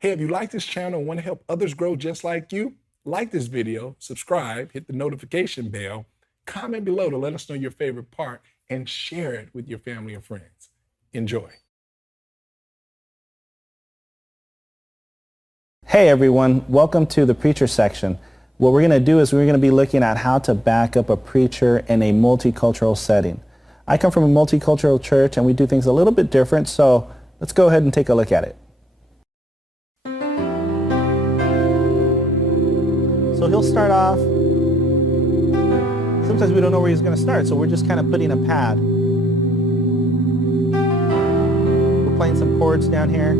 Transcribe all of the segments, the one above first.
Hey, if you like this channel and want to help others grow just like you, like this video, subscribe, hit the notification bell, comment below to let us know your favorite part, and share it with your family and friends. Enjoy. Hey everyone, welcome to the preacher section. What we're going to do is we're going to be looking at how to back up a preacher in a multicultural setting. I come from a multicultural church and we do things a little bit different, so let's go ahead and take a look at it. So he'll start off. Sometimes we don't know where he's going to start, so we're just kind of putting a pad. We're playing some chords down here.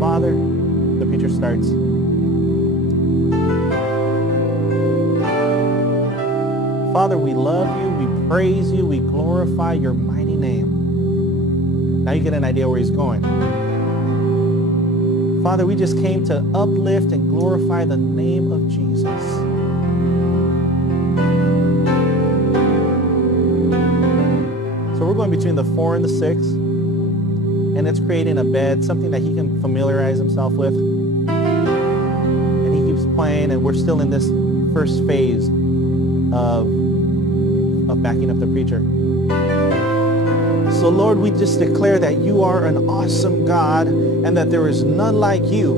Father, the preacher starts. Father, we love you, we praise you, we glorify your mighty name. Now you get an idea where he's going. Father, we just came to uplift and glorify the name of Jesus. So we're going between the 4 and the 6, and it's creating a bed, something that he can familiarize himself with. And he keeps playing, and we're still in this first phase of backing up the preacher. So Lord, we just declare that you are an awesome God and that there is none like you.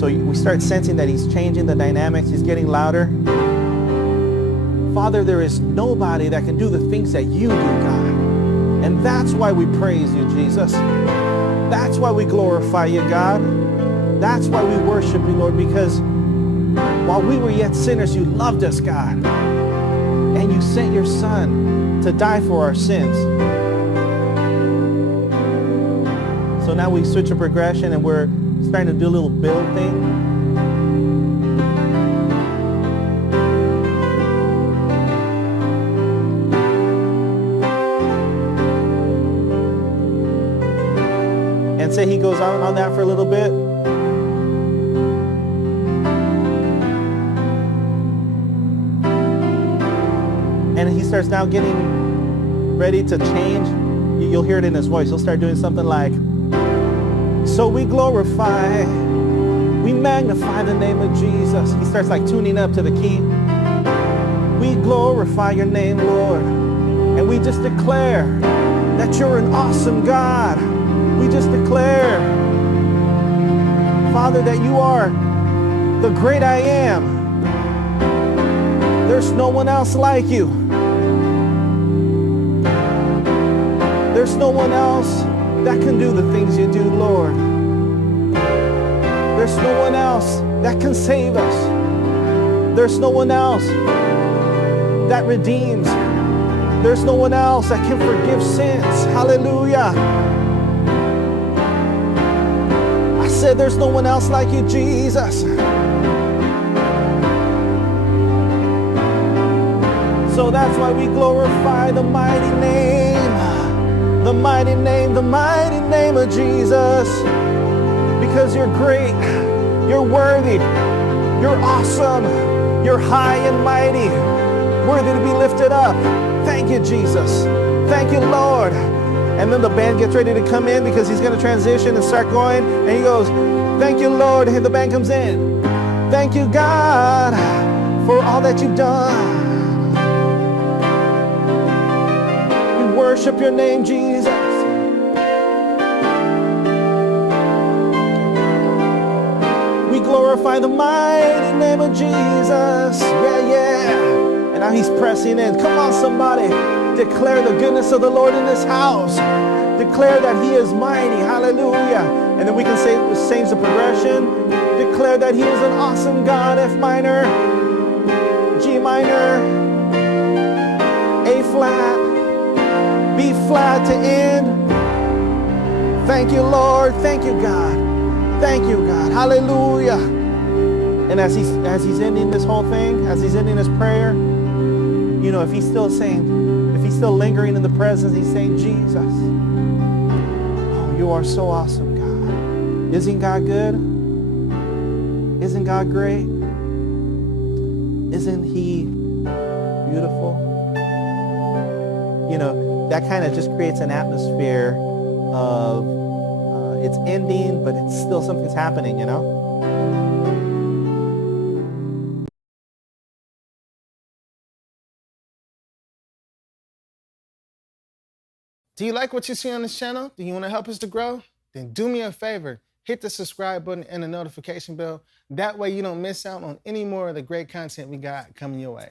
So we start sensing that he's changing the dynamics. He's getting louder. Father, there is nobody that can do the things that you do, God. And that's why we praise you, Jesus. That's why we glorify you, God. That's why we worship you, Lord, because while we were yet sinners, you loved us, God. And you sent your Son to die for our sins. So now we switch a progression and we're starting to do a little build thing. And say he goes on that for a little bit. And he starts now getting ready to change. You'll hear it in his voice. He'll start doing something like, so we glorify, we magnify the name of Jesus. He starts like tuning up to the key. We glorify your name, Lord. And we just declare that you're an awesome God. We just declare, Father, that you are the great I am. There's no one else like you. There's no one else that can do the things you do, Lord. There's no one else that can save us. There's no one else that redeems. There's no one else that can forgive sins. Hallelujah. I said there's no one else like you, Jesus. So that's why we glorify the mighty name. The mighty name, the mighty name of Jesus. Because you're great, you're worthy, you're awesome, you're high and mighty, worthy to be lifted up. Thank you, Jesus. Thank you, Lord. And then the band gets ready to come in because he's going to transition and start going. And he goes, thank you, Lord. And the band comes in. Thank you, God, for all that you've done. Worship your name, Jesus. We glorify the mighty name of Jesus. Yeah. And now he's pressing in. Come on, somebody. Declare the goodness of the Lord in this house. Declare that he is mighty. Hallelujah. And then we can say, change the progression. Declare that he is an awesome God. F minor, G minor, A flat, B flat to end. Thank you, Lord. Thank you, God. Thank you, God. Hallelujah. And as he's ending this whole thing, as he's ending his prayer, you know, if he's still lingering in the presence, he's saying, Jesus, oh, you are so awesome, God. Isn't God good? Isn't God great? Isn't he beautiful? You know, that kind of just creates an atmosphere of it's ending, but it's still something's happening, you know? Do you like what you see on this channel? Do you want to help us to grow? Then do me a favor, hit the subscribe button and the notification bell. That way you don't miss out on any more of the great content we got coming your way.